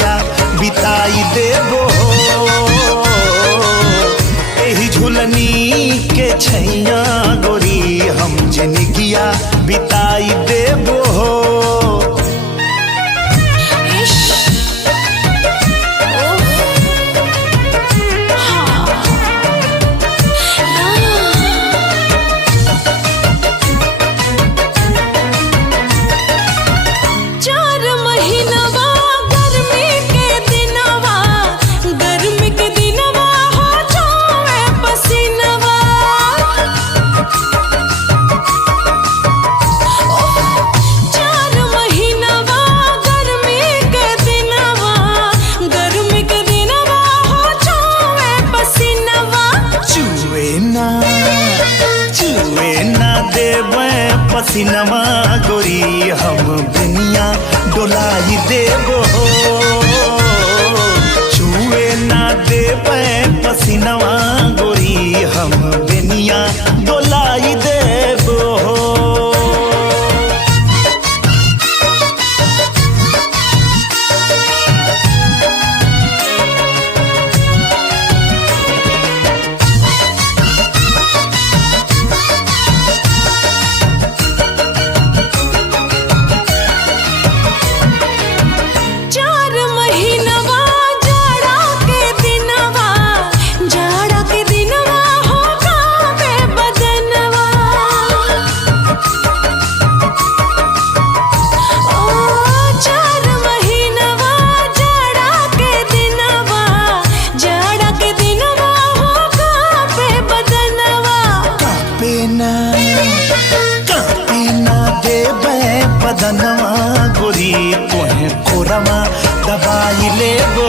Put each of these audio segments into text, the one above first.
जिंदगिया बिताई देबो एही झुलनी के छैया गोरी हम जिंदगिया बिताई देबो। पसीनमा गोरी हम दुनिया डोलाई देबो छुए ना देबे पसीनवा गोरी हम दुनिया डोलाई देबो। बदनवा गोरी तोहे कोरमा दबाई लेबो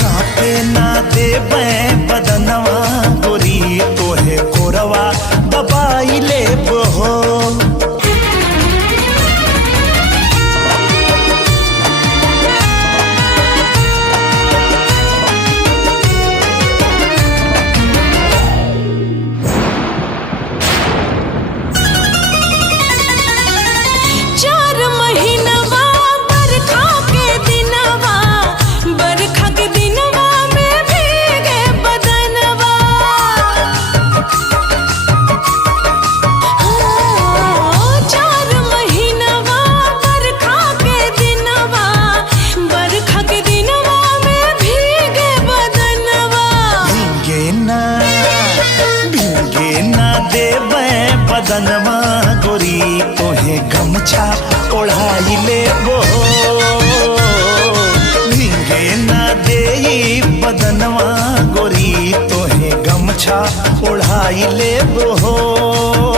कांपे ना देबे बदनवा गोरी तोहे कोरवा दबाई लेबो। बदनवा गोरी तोहे गमछा ओढ़ाई लेबो भीगे ना देई बदनवा गोरी तोहे गमछा ओढ़ाई लेबो।